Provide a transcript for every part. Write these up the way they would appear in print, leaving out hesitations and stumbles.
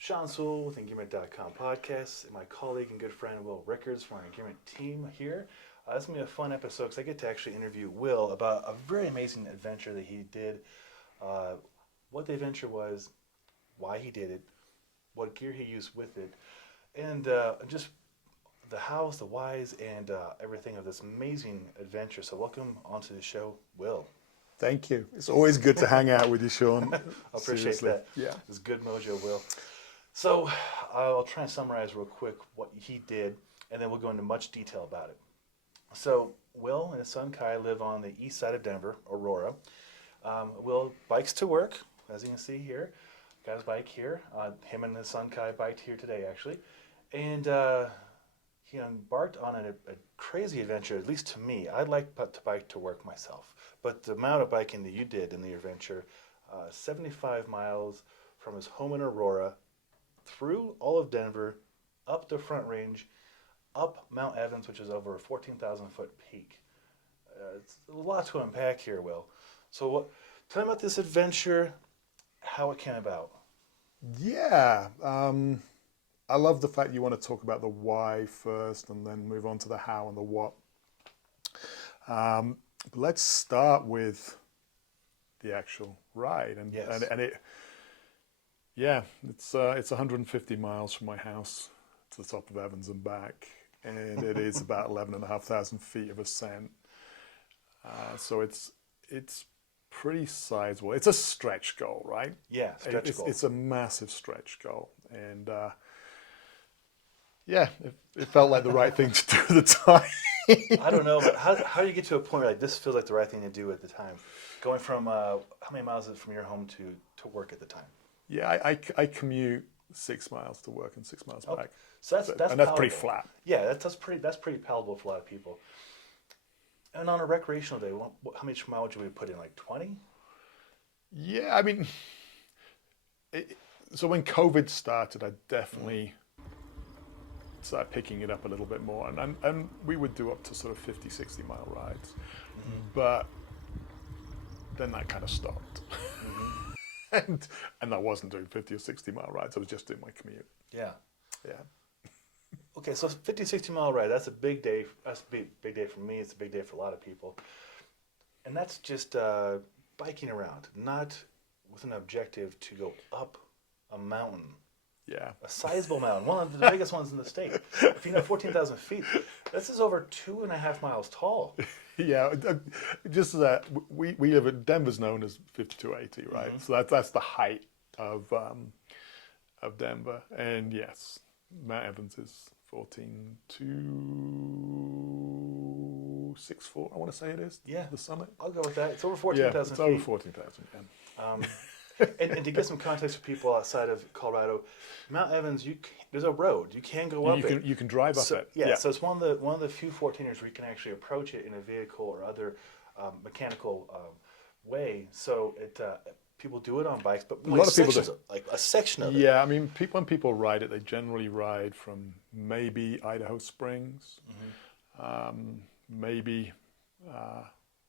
Sean Sewell with Engearment Podcast, and my colleague and good friend Wil Rickards from our Engearment team here. This is going to be a fun episode because I get to actually interview Wil about a very amazing adventure that he did, what the adventure was, why he did it, what gear he used with it, and just the hows, the whys, and everything of this amazing adventure. So welcome onto the show, Wil. Thank you. It's always good to hang out with you, Sean. I appreciate Seriously. that. Yeah. It's good mojo, Wil. So I'll try and summarize real quick what he did, and then we'll go into much detail about it. So Wil and his son Kai live on the east side of Denver, Aurora. Wil bikes to work, as you can see here. Got his bike here. Him and his son Kai biked here today, actually. And he embarked on a crazy adventure, at least to me. I'd like to bike to work myself. But the amount of biking that you did in the adventure, 75 miles from his home in Aurora, through all of Denver, up the Front Range, up Mount Evans, which is over a 14,000 foot peak. It's a lot to unpack here, Wil. So tell me about this adventure, how it came about. Yeah. I love the fact you want to talk about the why first and then move on to the how and the what. But let's start with the actual ride. Yes. It's 150 miles from my house to the top of Evans and back, and it is about 11,500 feet of ascent. So it's pretty sizable. It's a stretch goal, right? Yeah, stretch goal. It's a massive stretch goal, and it felt like the right thing to do at the time. I don't know, but how do you get to a point where like this feels like the right thing to do at the time? Going from how many miles is it from your home to work at the time? Yeah, I commute 6 miles to work and 6 miles back. So that's pretty flat. Yeah, that's pretty palatable for a lot of people. And on a recreational day, how much mileage would we put in? Like 20? Yeah, I mean, so when COVID started, I definitely started picking it up a little bit more, and we would do up to sort of 50, 60 mile rides, but then that kind of stopped. And I wasn't doing 50 or 60 mile rides. I was just doing my commute. Yeah. Yeah. Okay, so 50, 60 mile ride, that's a big day. That's a big day for me. It's a big day for a lot of people. And that's just biking around, not with an objective to go up a mountain. Yeah. A sizable mountain, one of the biggest ones in the state. If you know 14,000 feet, this is over 2.5 miles tall. Yeah, just that we live at Denver's known as 5280, right? So that's the height of Denver, and yes, Mount Evans is 14,264. I want to say it is. Yeah, the summit. I'll go with that. It's over 14,000 feet. It's over 14,000. Yeah. And to get some context for people outside of Colorado, Mount Evans, there's a road. You can go up it. You can drive up it. Yeah, so it's one of the few 14ers where you can actually approach it in a vehicle or other mechanical way. So people do it on bikes, but a lot of people do. Like a section of it. Yeah, I mean, when people ride it, they generally ride from maybe Idaho Springs, maybe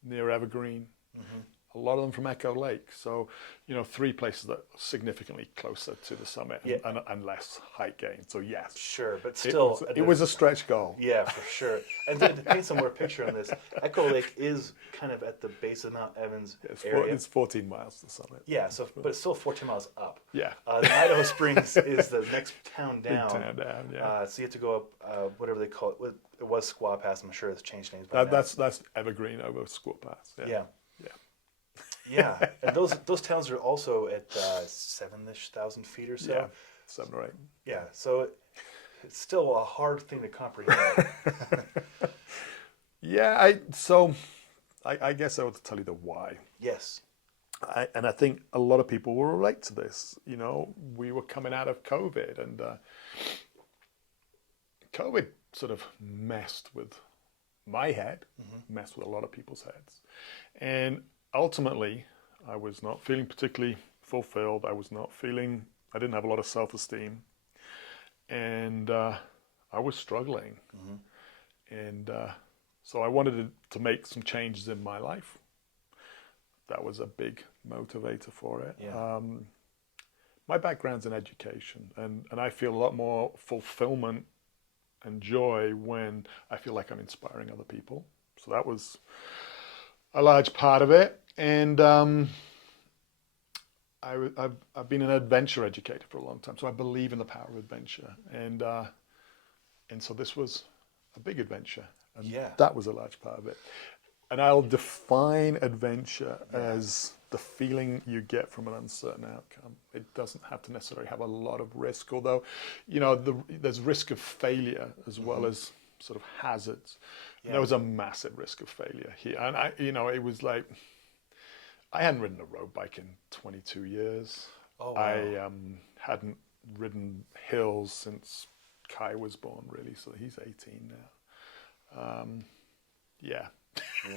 near Evergreen. A lot of them from Echo Lake. So, 3 places that are significantly closer to the summit and less height gain. So, yes. Sure, but still. It was a stretch goal. Yeah, for sure. And to paint some more picture on this, Echo Lake is kind of at the base of Mount Evans area. It's 14 miles to the summit. Yeah, but it's still 14 miles up. Yeah. The Idaho Springs is the next town down. Big town down, yeah. So you have to go up, whatever they call it. It was Squaw Pass. I'm sure it's changed names by now. That's Evergreen over Squaw Pass. Yeah. Yeah, and those towns are also at 7,000 feet or so. Yeah, 7 or 8. Yeah, so it's still a hard thing to comprehend. Yeah, I guess I ought to tell you the why. Yes. And I think a lot of people will relate to this. We were coming out of COVID, and COVID sort of messed with my head, messed with a lot of people's heads, and ultimately, I was not feeling particularly fulfilled. I didn't have a lot of self-esteem. And I was struggling. And so I wanted to make some changes in my life. That was a big motivator for it. Yeah. my background's in education, and I feel a lot more fulfillment and joy when I feel like I'm inspiring other people. So that was a large part of it. And I've been an adventure educator for a long time, so I believe in the power of adventure. And so this was a big adventure, and that was a large part of it. And I'll define adventure as the feeling you get from an uncertain outcome. It doesn't have to necessarily have a lot of risk, although, there's risk of failure as well as sort of hazards. Yeah. There was a massive risk of failure here. And it was like, I hadn't ridden a road bike in 22 years. Oh, wow. I hadn't ridden hills since Kai was born, really. So he's 18 now. Yeah.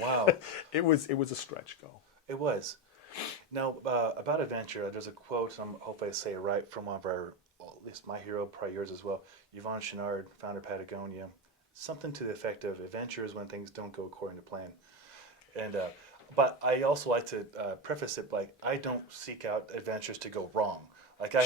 Wow. It was a stretch goal. It was. Now, about adventure, there's a quote, hopefully I say it right, from one of our, well, at least my hero, probably yours as well, Yvon Chouinard, founder of Patagonia. Something to the effect of, adventure is when things don't go according to plan. And but I also like to preface it like, I don't seek out adventures to go wrong. Like I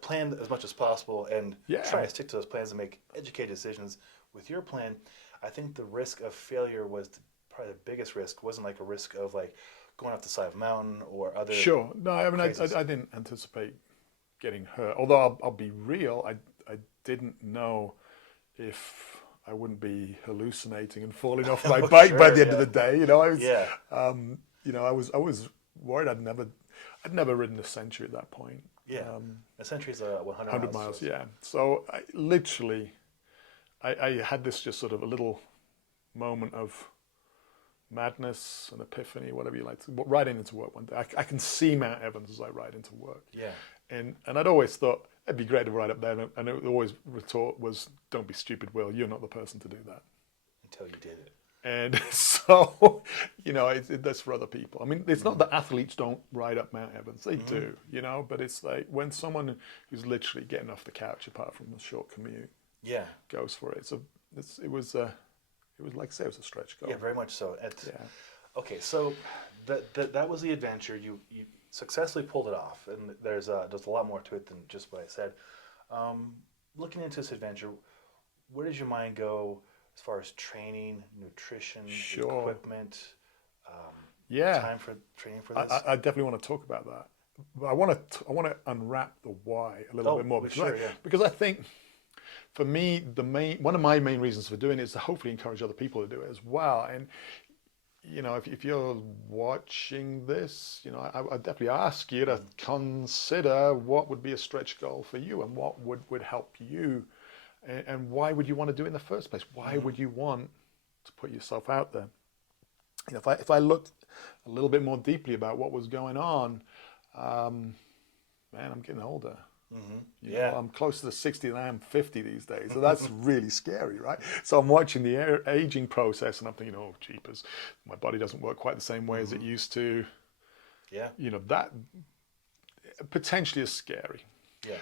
plan as much as possible and try to stick to those plans and make educated decisions. With your plan, I think the risk of failure was probably the biggest risk. It wasn't like a risk of like going off the side of a mountain or other. Sure. No, I mean, I didn't anticipate getting hurt. Although I'll be real, I didn't know if I wouldn't be hallucinating and falling off my bike by the end of the day. I was worried. I'd never ridden a century at that point. Yeah, a century is 100 miles. Yeah. So I literally had this just sort of a little moment of madness, an epiphany, whatever you like, riding into work one day. I can see Mount Evans as I ride into work. Yeah. And I'd always thought it'd be great to ride up there, and it always retort was, "Don't be stupid, Will. You're not the person to do that." Until you did it. And so, that's for other people. I mean, it's not that athletes don't ride up Mount Evans; they do, But it's like when someone who's literally getting off the couch, apart from a short commute, goes for it. So it was like I say, it was a stretch goal. Yeah, very much so. Okay, so that was the adventure. You successfully pulled it off, and there's a lot more to it than just what I said. Looking into this adventure, where does your mind go as far as training, nutrition, equipment? Time for training for this. I definitely want to talk about that, but I want to unwrap the why a little bit more because I think, for me, one of my main reasons for doing it is to hopefully encourage other people to do it as well. And if you're watching this, I definitely ask you to consider what would be a stretch goal for you and what would help you, and why would you want to do it in the first place? Why would you want to put yourself out there? If I looked a little bit more deeply about what was going on, man, I'm getting older. I'm closer to 60 than I am 50 these days. So that's really scary, right? So I'm watching the aging process and I'm thinking, oh, jeepers, my body doesn't work quite the same way as it used to. Yeah. That potentially is scary. Yeah.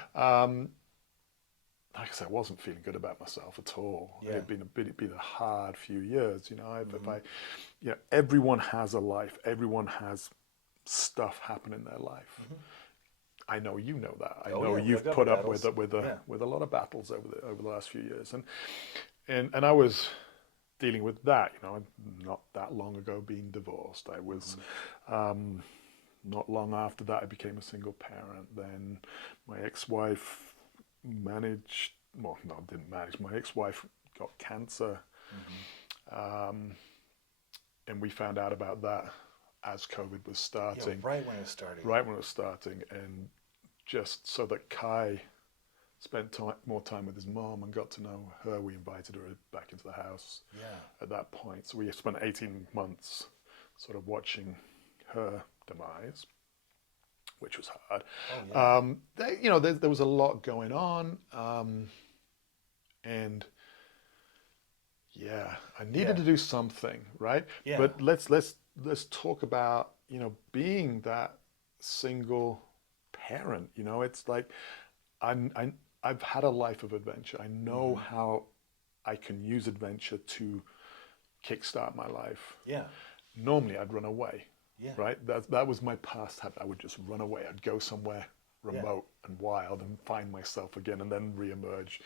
Like I said, I wasn't feeling good about myself at all. Yeah. It'd been a hard few years, everyone has a life. Everyone has stuff happen in their life. I know you know that. I know you've put up with a lot of battles over the last few years, and I was dealing with that. Not that long ago being divorced. I was not long after that I became a single parent. Then my ex-wife didn't manage. My ex-wife got cancer, and we found out about that as COVID was starting. Right when it was starting. And just so that Kai spent more time with his mom and got to know her, we invited her back into the house at that point. So we spent 18 months sort of watching her demise, which was hard. There was a lot going on. And I needed to do something, right? Yeah. But let's talk about, being that single parent. It's like I've had a life of adventure. I know how I can use adventure to kickstart my life. Yeah. Normally I'd run away. Yeah. Right? That was my past habit. I would just run away. I'd go somewhere remote and wild and find myself again and then reemerge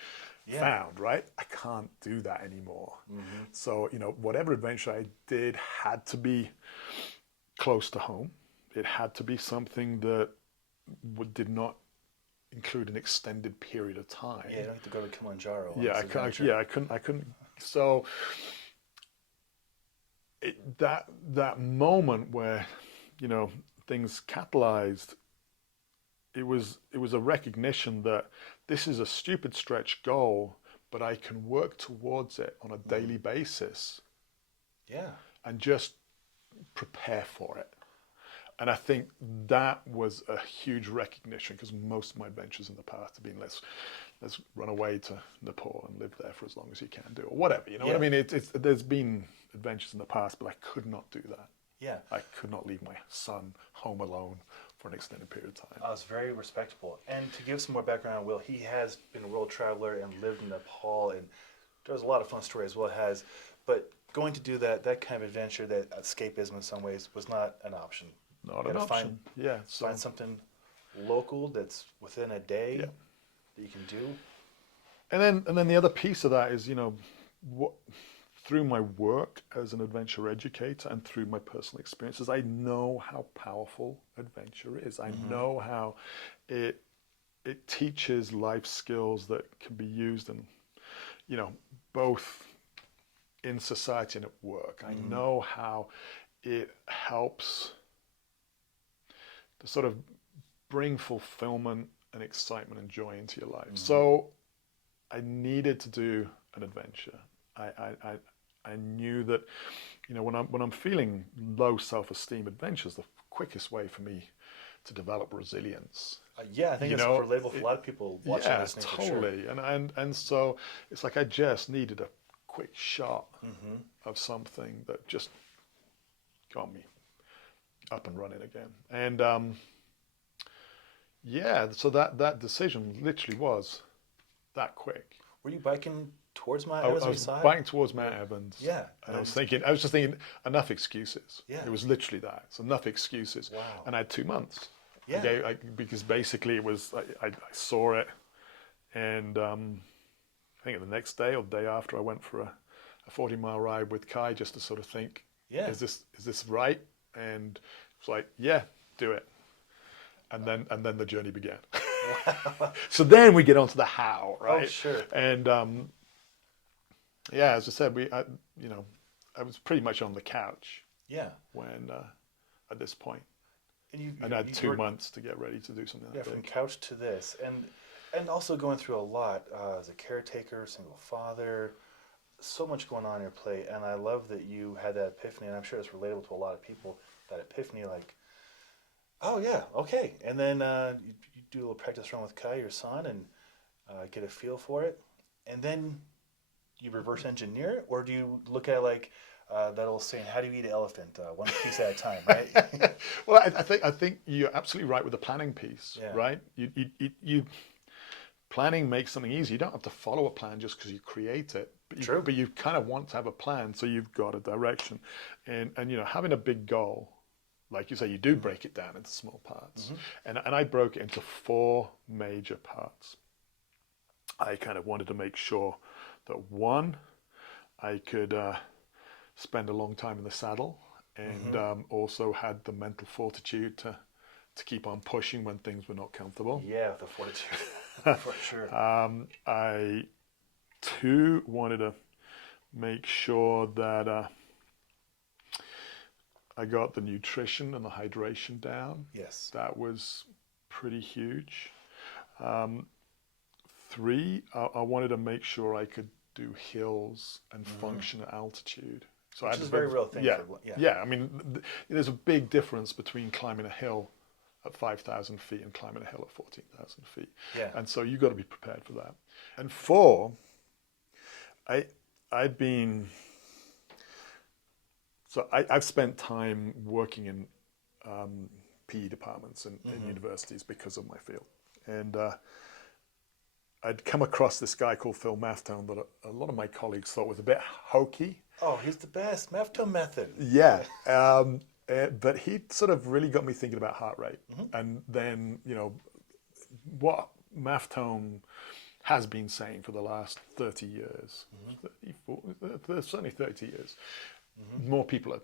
Yeah. found, right? I can't do that anymore. So, whatever adventure I did had to be close to home. It had to be something that did not include an extended period of time. Yeah, you don't have to go to Kilimanjaro on Yeah, this I couldn't. adventure. Yeah, I couldn't. So that moment where, things catalyzed, it was a recognition that this is a stupid stretch goal, but I can work towards it on a daily basis Yeah. and just prepare for it. And I think that was a huge recognition, because most of my adventures in the past have been let's run away to Nepal and live there for as long as you can do, or whatever. You know what I mean? There's been adventures in the past, but I could not do that. Yeah. I could not leave my son home alone for an extended period of time. I was very respectable. And to give some more background on Will, he has been a world traveler and lived in Nepal, and there's a lot of fun stories Will has. But going to do that kind of adventure, that escapism in some ways, was not an option. Not You an gotta option. Find something local that's within a day that you can do. And then the other piece of that is, through my work as an adventure educator and through my personal experiences, I know how powerful adventure is. I know how it teaches life skills that can be used in, both in society and at work. I know how it helps to sort of bring fulfillment and excitement and joy into your life. So I needed to do an adventure. I knew that, when I'm feeling low self-esteem, adventure's the quickest way for me to develop resilience. Yeah, I think it's relatable for a lot of people watching this. Yeah, totally. And so it's like I just needed a quick shot of something that just got me up and running again. And so that decision literally was that quick. Were you biking towards Mount I Evans? was biking towards Mount Evans. Yeah. And I was just thinking, enough excuses. Yeah. It was literally that. It's enough excuses. Wow. And I had 2 months. Yeah. Because basically it was, I saw it, and I think the next day or the day after, I went for a 40-mile ride with Kai, just to sort of think, is this right? And it's like, yeah, do it. And then the journey began. So then we get on to the how, right? Oh, sure. And as I said, I was pretty much on the couch. Yeah. When at this point, and I had 2 months to get ready to do something. Yeah, from couch to this, and also going through a lot as a caretaker, single father, so much going on in your plate. And I love that you had that epiphany, and I'm sure it's relatable to a lot of people. That epiphany, like, oh yeah, okay, and then you do a little practice run with Kai, your son, and get a feel for it, and then you reverse engineer it, or do you look at it like that old saying, "How do you eat an elephant? One piece at a time," right? Well, I think you're absolutely right with the planning piece, right? You planning makes something easy. You don't have to follow a plan just because you create it. But you kind of want to have a plan, so you've got a direction, and having a big goal. Like you say, you do break it down into small parts. And I broke it into 4 major parts. I kind of wanted to make sure that, one, I could spend a long time in the saddle, and also had the mental fortitude to keep on pushing when things were not comfortable. Yeah, the fortitude, for sure. I, 2, wanted to make sure that I got the nutrition and the hydration down. Yes. That was pretty huge. 3, I wanted to make sure I could do hills and function at altitude. So Which is a very real thing. Yeah. I mean, there's a big difference between climbing a hill at 5,000 feet and climbing a hill at 14,000 feet. Yeah. And so you've got to be prepared for that. And 4, I've spent time working in PE departments in universities because of my field. And I'd come across this guy called Phil Maffetone that a lot of my colleagues thought was a bit hokey. Oh, he's the best. Maffetone method. Yeah. But he sort of really got me thinking about heart rate. And then, what Maffetone has been saying for the last 30 years, 34, certainly 30 years, more people are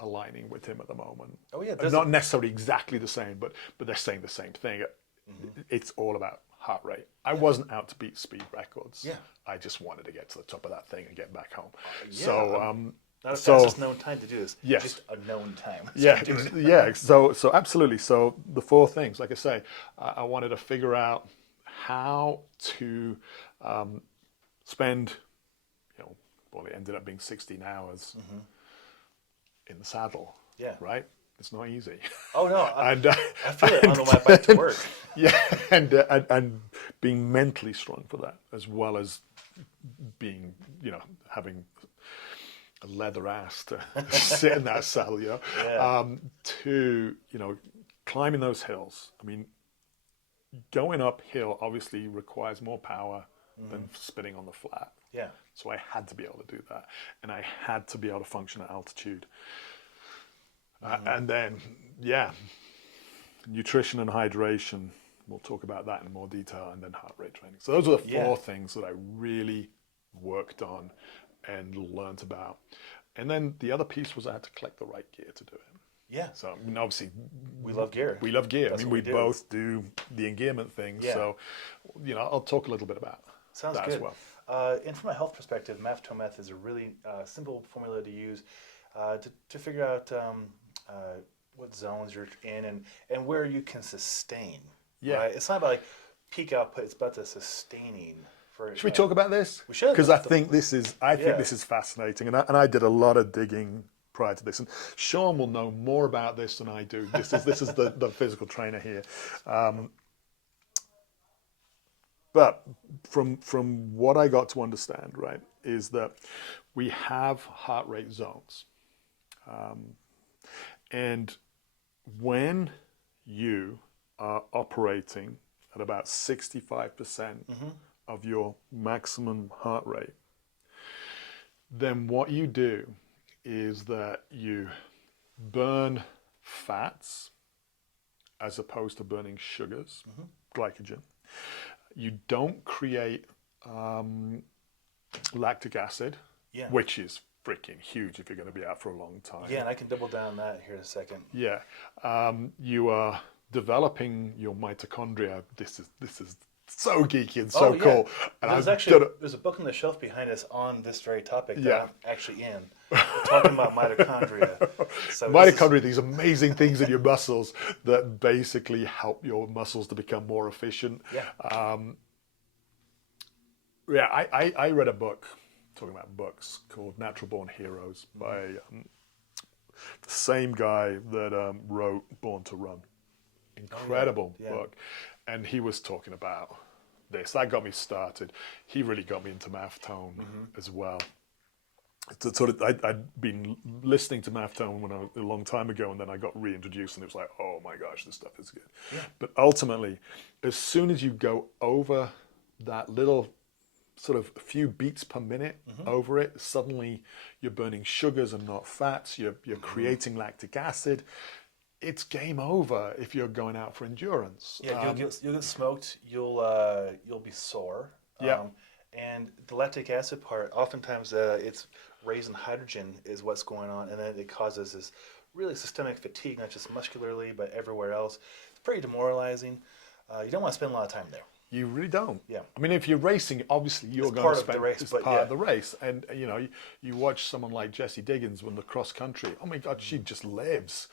aligning with him at the moment. Oh yeah, Not necessarily exactly the same, but they're saying the same thing. It's all about heart rate. I wasn't out to beat speed records. Yeah. I just wanted to get to the top of that thing and get back home. Yeah. So not a fastest known time to do this. Yes. Just a known time. Yeah. So absolutely. So the 4 things, like I say, I wanted to figure out how to spend, well, it ended up being 16 hours in the saddle. Yeah. Right? It's not easy. Oh no, I feel it on my and- bike to work. Yeah, and being mentally strong for that, as well as being, having a leather ass to sit in that saddle, Yeah. to, climbing those hills. I mean, going uphill obviously requires more power than spinning on the flat. Yeah. So I had to be able to do that, and I had to be able to function at altitude. And then, nutrition and hydration. We'll talk about that in more detail, and then heart rate training. So those are the 4 things that I really worked on and learned about. And then the other piece was I had to collect the right gear to do it. Yeah. So I mean, obviously, We love gear. we love gear. That's I mean, what we we do. both do the engearment thing. Yeah. So, I'll talk a little bit about Sounds that good. as well. And from a health perspective, Maffetone meth is a really simple formula to use to figure out what zones you're in and where you can sustain. Yeah. Right? It's not about like peak output; it's about the sustaining. Should we talk about this? We should. Because I think this is Yeah. fascinating, and I did a lot of digging prior to this, and Sean will know more about this than I do. This is the physical trainer here. But from what I got to understand, right, is that we have heart rate zones, and when you are operating at about 65% of your maximum heart rate, then what you do is that you burn fats as opposed to burning sugars, glycogen. You don't create lactic acid, which is freaking huge if you're going to be out for a long time. Yeah, and I can double down on that here in a second. Yeah, you are developing your mitochondria. This is so geeky and so cool. And there's a book on the shelf behind us on this very topic that Yeah. I'm actually in. We're talking about mitochondria. So mitochondria, these amazing things in your muscles that basically help your muscles to become more efficient. I read a book, talking about books, called Natural Born Heroes by the same guy that wrote Born to Run. Incredible book. And he was talking about this. That got me started. He really got me into Maffetone as well. I'd been listening to Maffetone a long time ago, and then I got reintroduced, and it was like, oh my gosh, this stuff is good. Yeah. But ultimately, as soon as you go over that little sort of few beats per minute over it, suddenly you're burning sugars and not fats. You're creating lactic acid. It's game over if you're going out for endurance. Yeah, you'll get smoked. You'll be sore. And the lactic acid part, oftentimes it's raising hydrogen is what's going on, and then it causes this really systemic fatigue, not just muscularly, but everywhere else. It's pretty demoralizing. You don't want to spend a lot of time there. You really don't. Yeah. I mean, if you're racing, obviously you're It's going part to of the spend race, it's but part of the race. And you watch someone like Jessie Diggins when the cross country. Oh my God, she just lives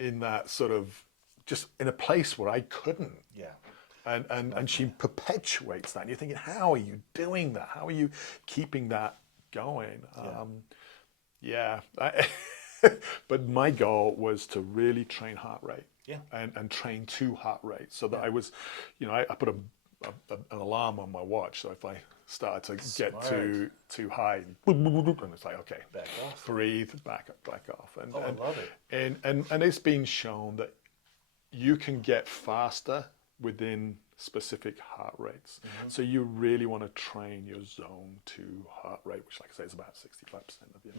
in that sort of just in a place where I couldn't. Yeah. And she perpetuates that. And you're thinking, how are you doing that? How are you keeping that going? But my goal was to really train heart rate. Yeah. And train to heart rate, so that I was, I put an alarm on my watch, so if I started to get too high, and it's like, okay, Back off. breathe, back off. And I love it. And it's been shown that you can get faster within specific heart rates. So you really want to train your zone to heart rate, which, like I say, is about 65% of your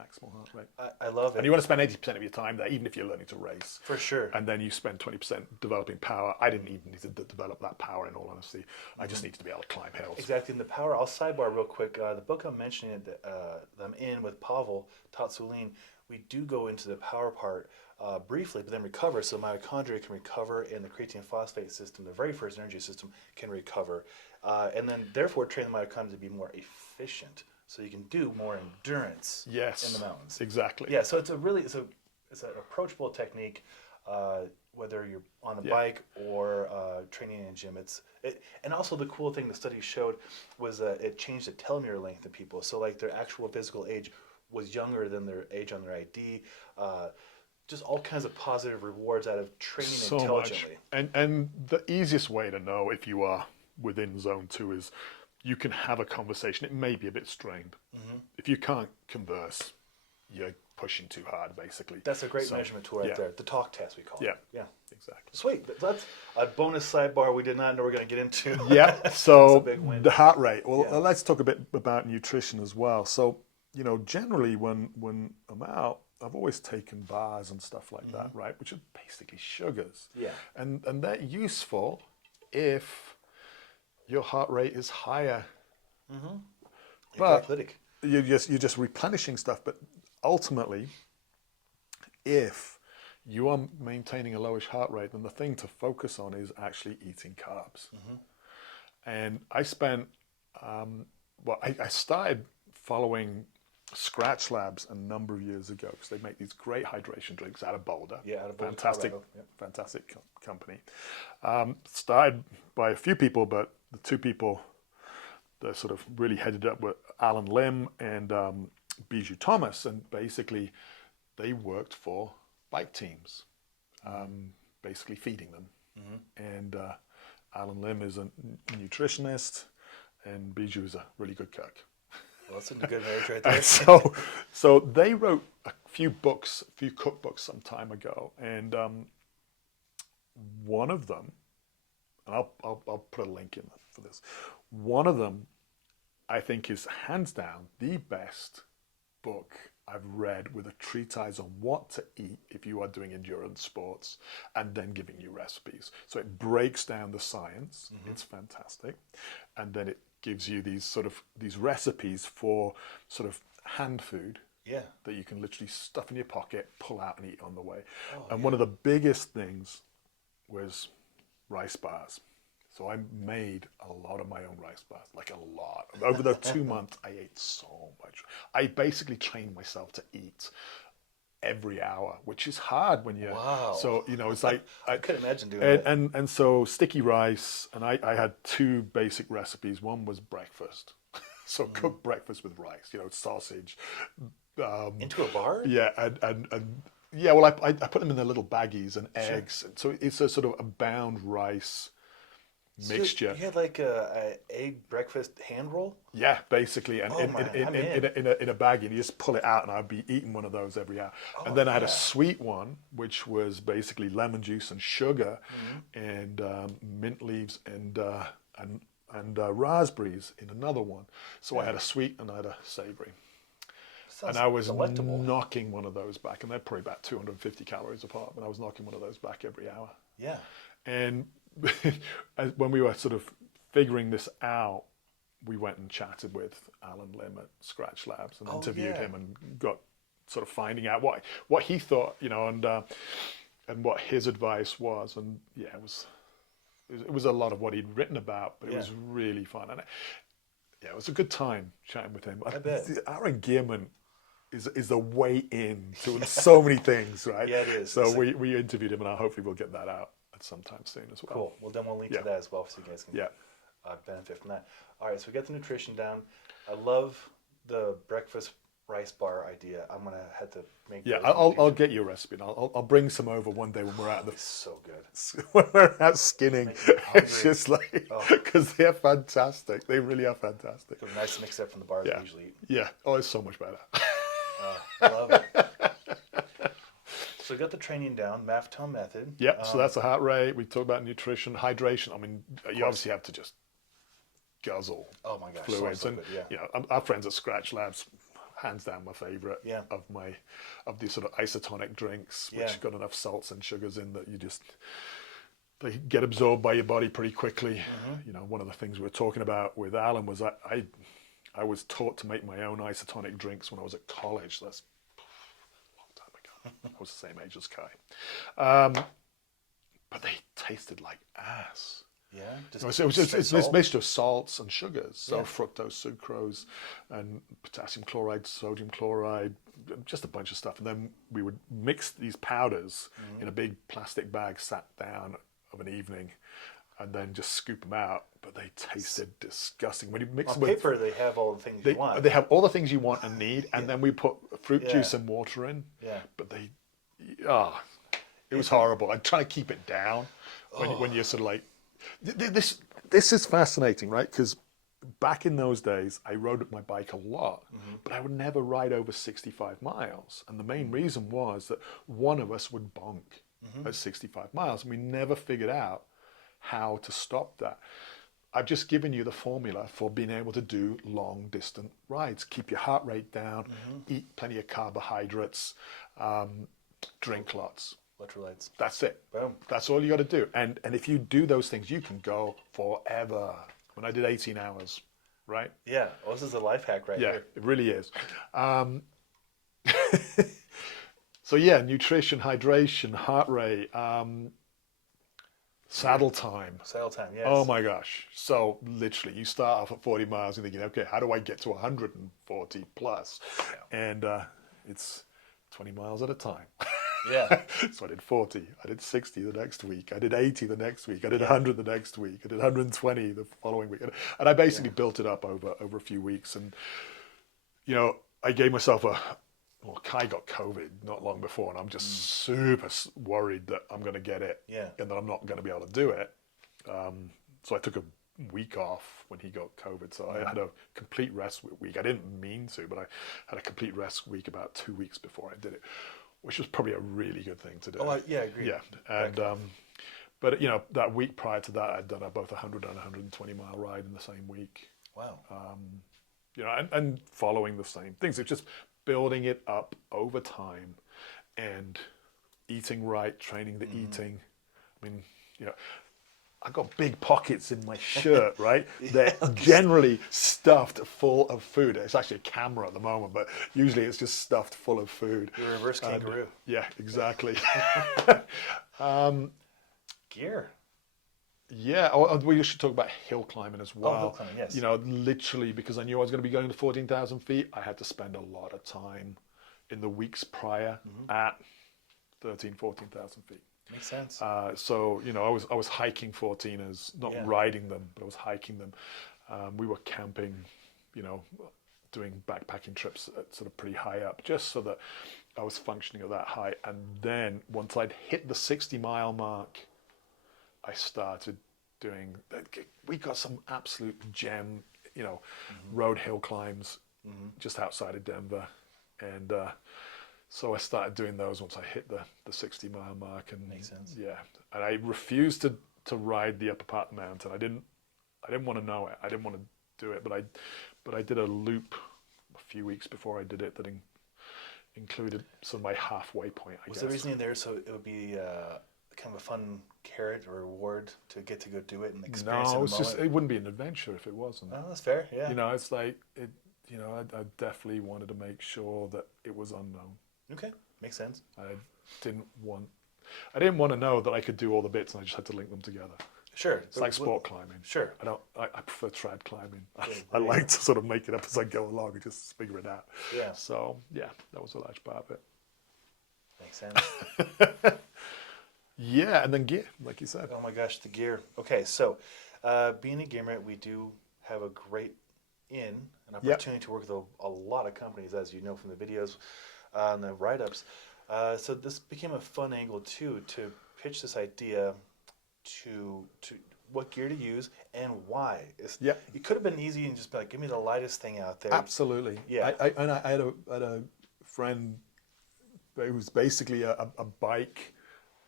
maximal heart rate. I love it. And you want to spend 80% of your time there, even if you're learning to race. For sure. And then you spend 20% developing power. I didn't even need to develop that power, in all honesty. I just needed to be able to climb hills. Exactly. And the power, I'll sidebar real quick. The book I'm mentioning that I'm in with Pavel Tatsulin, we do go into the power part briefly, but then recover. So mitochondria can recover, and the creatine phosphate system, the very first energy system, can recover. And then therefore train the mitochondria to be more efficient. So you can do more endurance in the mountains. Exactly. Yeah, so it's an approachable technique, whether you're on a bike or training in a gym. And also the cool thing the study showed was it changed the telomere length in people. So like their actual physical age was younger than their age on their ID. Just all kinds of positive rewards out of training intelligently. Much. And the easiest way to know if you are within zone 2 is you can have a conversation. It may be a bit strained. If you can't converse, you're pushing too hard, basically. That's a great measurement tool right there. The talk test, we call it. Yeah, exactly. Sweet. That's a bonus sidebar we did not know we are going to get into. Yeah, so big win. The heart rate. Well, let's talk a bit about nutrition as well. So, generally when I'm out, I've always taken bars and stuff like that, right? Which are basically sugars. Yeah. And they're useful if your heart rate is higher. But you're just replenishing stuff. But ultimately, if you are maintaining a lowish heart rate, then the thing to focus on is actually eating carbs. And I spent, I started following Skratch Labs a number of years ago because they make these great hydration drinks out of Boulder. Yeah, out of Boulder, fantastic, Colorado. fantastic company. Started by a few people, but the two people that sort of really headed up were Alan Lim and Bijou Thomas, and basically they worked for bike teams, basically feeding them. And Alan Lim is a nutritionist, and Bijou is a really good cook. Well, that's a good marriage right there. So they wrote a few cookbooks some time ago, and one of them, and I'll put a link in for this. One of them, I think, is hands down the best book I've read with a treatise on what to eat if you are doing endurance sports, and then giving you recipes. So it breaks down the science. It's fantastic, and then it gives you these recipes for sort of hand food that you can literally stuff in your pocket, pull out and eat on the way. One of the biggest things was rice bars. So I made a lot of my own rice bars, like a lot. Over the 2 months, I ate so much. I basically trained myself to eat every hour, which is hard when you're... Wow. So, it's like... I could imagine doing that. And so sticky rice, and I had two basic recipes. One was breakfast. So cook breakfast with rice, sausage. Into a bar? Yeah, and yeah, well, I put them in their little baggies and eggs. So it's a sort of a bound rice mixture. You had like a egg breakfast hand roll? Yeah, basically, and in a baggie, and you just pull it out, and I'd be eating one of those every hour. And then I had a sweet one, which was basically lemon juice and sugar, and mint leaves and raspberries in another one. So I had a sweet and I had a savory. And I was knocking one of those back, and they're probably about 250 calories apart, but I was knocking one of those back every hour. Yeah. And when we were sort of figuring this out, we went and chatted with Alan Lim at Skratch Labs and interviewed him, and got sort of finding out what he thought, and what his advice was. And yeah, it was a lot of what he'd written about, but it was really fun. And it was a good time chatting with him. I bet. Our engearment is a way in to so many things, right? Yeah, it is. So we interviewed him, and hopefully we'll get that out at sometime soon as well. Cool. Well, then we'll link to that as well, so you guys can benefit from that. All right, so we got the nutrition down. I love the breakfast rice bar idea. I'm gonna have to make. Yeah, I'll get you a recipe, and I'll bring some over one day when we're out. It's so good. When we're out skinning, it's just like, because they're fantastic. They really are fantastic. They're nice to mix up from the bars we usually eat. Yeah. Oh, it's so much better. I love it. So we got the training down, Maffetone method. Yeah, so that's the heart rate. We talked about nutrition, hydration. I mean, you obviously have to just guzzle Oh my gosh, fluids. so good, Our friends at Skratch Labs hands down my favorite Yeah. of these sort of isotonic drinks, which Yeah. got enough salts and sugars in that they get absorbed by your body pretty quickly. You know, one of the things we were talking about with Alan was I was taught to make my own isotonic drinks when I was at college. That's a long time ago. I was the same age as Kai. But they tasted like ass. Yeah. It's this mixture of salts and sugars, so Yeah. fructose, sucrose, and potassium chloride, sodium chloride, just a bunch of stuff. And then we would mix these powders in a big plastic bag, sat down of an evening, and then just scoop them out. But they tasted disgusting. When you mix On them with paper, they have all the things you want. they have all the things you want and need, and then we put fruit Yeah. juice and water in. Yeah. But it was horrible. I'm trying to keep it down when you're sort of like, this is fascinating, right? Because back in those days, I rode my bike a lot, but I would never ride over 65 miles. And the main reason was that one of us would bonk at 65 miles, and we never figured out how to stop that. I've just given you the formula for being able to do long distant rides. Keep your heart rate down, eat plenty of carbohydrates, drink lots. Electrolytes. That's it. Boom. That's all you got to do. And if you do those things, you can go forever. When I did 18 hours, right? Yeah. Well, this is a life hack right Yeah, here. it really is. So yeah, nutrition, hydration, heart rate, saddle time. Sail time, yes. Oh my gosh. So literally you start off at 40 miles and thinking, okay, how do I get to 140 plus? And it's 20 miles at a time. Yeah. So I did 40, I did 60 the next week, I did 80 the next week, I did 100 the next week, I did 120 the following week. And I basically built it up over a few weeks. And, you know, I gave myself Kai got COVID not long before, and I'm just super worried that I'm going to get it and that I'm not going to be able to do it. So I took a week off when he got COVID. So I had a complete rest week. I didn't mean to, but I had a complete rest week about 2 weeks before I did it, which was probably a really good thing to do. Oh, yeah, I agree. Yeah, and but you know, that week prior to that, I'd done both 100 and 120 mile ride in the same week. Wow. You know, and following the same things. It's just building it up over time, and eating right, training the eating. I mean, you know, I got big pockets in my shirt, right? They're generally stuffed full of food. It's actually a camera at the moment, but usually it's just stuffed full of food. The reverse kangaroo. Yeah, exactly. Gear. Yeah, we should talk about hill climbing as well. Hill climbing, yes. You know, literally, because I knew I was going to be going to 14,000 feet, I had to spend a lot of time in the weeks prior at 13, 14,000 feet. Makes sense. So, you know, I was hiking 14ers, not riding them, but I was hiking them. We were camping, you know, doing backpacking trips at sort of pretty high up, just so that I was functioning at that height. And then once I'd hit the 60-mile mark, I started doing, we got some absolute gem, you know, road hill climbs just outside of Denver. And so I started doing those once I hit the 60-mile mark. And makes sense. Yeah, and I refused to ride the upper part of the mountain. I didn't want to know it. I didn't want to do it, but I did a loop a few weeks before I did it that included sort of my halfway point, I guess. Was the reasoning there so it would be kind of a fun carrot or reward to get to go do it and experience it? No, it wouldn't be an adventure if it wasn't. Oh, that's fair, yeah. You know, it's like, you know, I definitely wanted to make sure that it was unknown. Okay, makes sense. I didn't want to know that I could do all the bits and I just had to link them together. Sure. It's like sport climbing. Sure. I prefer trad climbing. Yeah, I like to sort of make it up as I go along and just figure it out. Yeah. So, yeah, that was a large part of it. Makes sense. Yeah, and then gear, like you said. Oh my gosh, the gear. Okay, so being a Engearment, we do have a great an opportunity to work with a lot of companies, as you know from the videos and the write-ups. So this became a fun angle too, to pitch this idea to what gear to use and why. It could have been easy and just be like, give me the lightest thing out there. Absolutely. Yeah. I had a friend who was basically a bike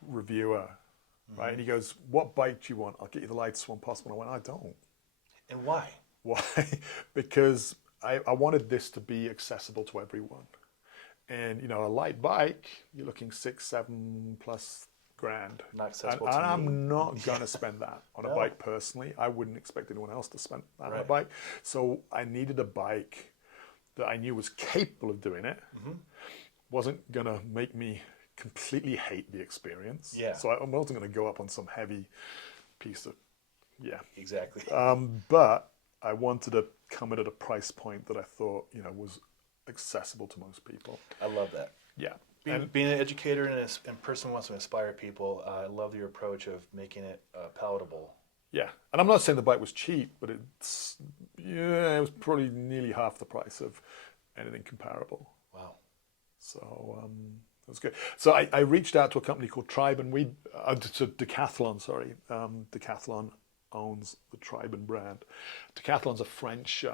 reviewer, right? And he goes, what bike do you want? I'll get you the lightest one possible. And I went, I don't. And why? Why? Because I wanted this to be accessible to everyone. And, a light bike, you're looking 6-7+ grand. Not accessible and to me. I'm not going to spend that on a No. bike personally. I wouldn't expect anyone else to spend that on a Right. bike. So I needed a bike that I knew was capable of doing it, wasn't going to make me completely hate the experience. Yeah. So I wasn't going to go up on some heavy piece of, Exactly. but I wanted to come in at a price point that I thought, was accessible to most people. I love that. Yeah. Being an educator and a person who wants to inspire people, I love your approach of making it palatable. Yeah, and I'm not saying the bike was cheap, but it was probably nearly half the price of anything comparable. Wow. So it was good. So I reached out to a company called Triban. To Decathlon, sorry. Decathlon owns the Triban brand. Decathlon's a French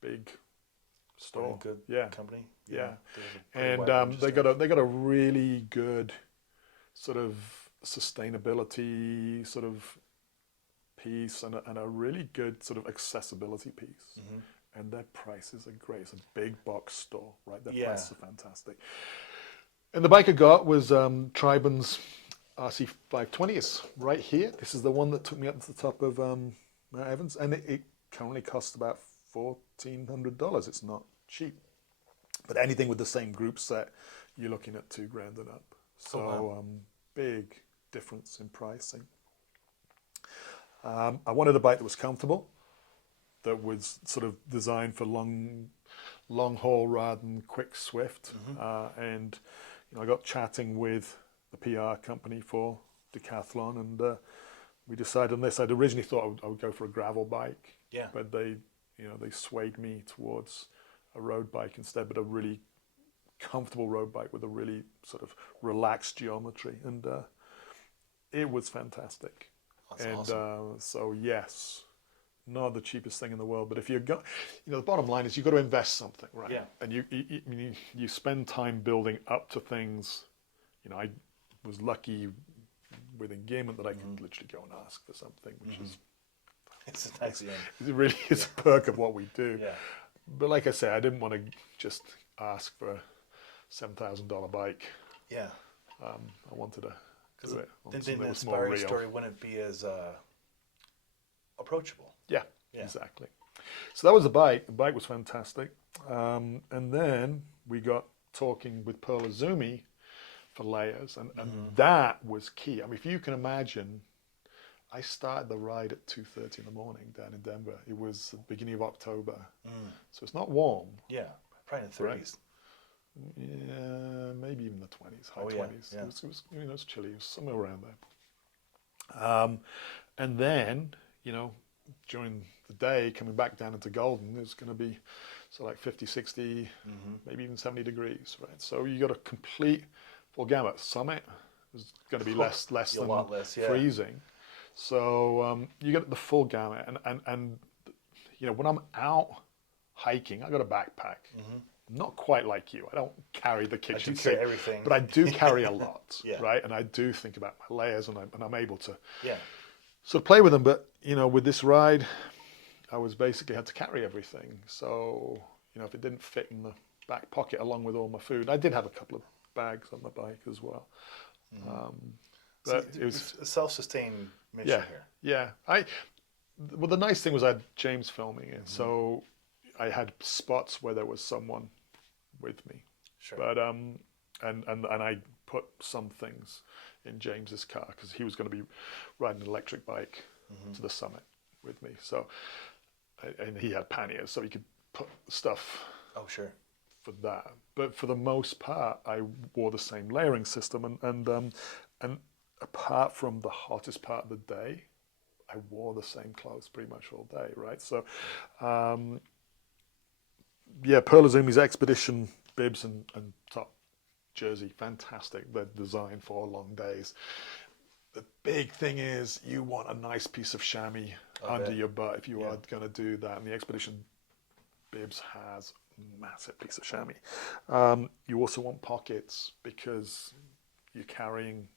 big store. Good Yeah. company. Yeah. There's a And pretty wide range of stuff. they got a really good sort of sustainability sort of piece and a really good sort of accessibility piece. And their prices are great. It's a big box store, right? Their prices are fantastic. And the bike I got was Triban's RC 520s right here. This is the one that took me up to the top of Mount Evans, and it currently costs about $1,400. It's not cheap, but anything with the same group set, you're looking at $2,000 and up. So big difference in pricing. I wanted a bike that was comfortable, that was sort of designed for long haul rather than quick, swift. And I got chatting with the PR company for Decathlon, and we decided on this. I'd originally thought I would go for a gravel bike, but they swayed me towards a road bike instead, but a really comfortable road bike with a really sort of relaxed geometry, and it was fantastic. That's awesome. So yes, not the cheapest thing in the world, but if you go, the bottom line is you've got to invest something, right? Yeah. And you spend time building up to things. I was lucky with Engearment that I could literally go and ask for something, which is It's a nice end. it really is a perk of what we do. Yeah. But like I say, I didn't want to just ask for a $7,000 bike. Yeah. I wanted to do it on Then something the that was more inspiring real. story wouldn't be as approachable. Yeah, Yeah. exactly. So that was the bike. The bike was fantastic. And then we got talking with Pearl iZumi for layers, and that was key. I mean, if you can imagine, I started the ride at 2:30 in the morning down in Denver. It was the beginning of October, so it's not warm. Yeah, probably in the 30s. Yeah, maybe even the 20s, high 20s. Yeah. It was chilly. It was somewhere around there. And then, during the day, coming back down into Golden, it's going to be like 50, 60, maybe even 70 degrees, right? So you got a complete full gamut. Summit is going to be less A than lot less, yeah. freezing. So you get the full gamut. And when I'm out hiking, I got a backpack. Not quite like you. I don't carry the kitchen I do carry sink, everything. but I do carry a lot, Yeah. right? And I do think about my layers, and I'm able to sort of play with them. But with this ride, I was basically had to carry everything. So if it didn't fit in the back pocket along with all my food, I did have a couple of bags on the bike as well. But So it was a self-sustained mission here. yeah. Well, the nice thing was I had James filming it, so I had spots where there was someone with me. Sure. But and I put some things in James's car because he was going to be riding an electric bike to the summit with me. So and he had panniers, so he could put stuff. Oh, sure. For that, but for the most part, I wore the same layering system, and apart from the hottest part of the day, I wore the same clothes pretty much all day, right? So, Pearl iZumi's Expedition bibs and top jersey, fantastic. They're designed for long days. The big thing is you want a nice piece of chamois under your butt if you are going to do that, and the Expedition bibs has massive piece of chamois. You also want pockets because you're carrying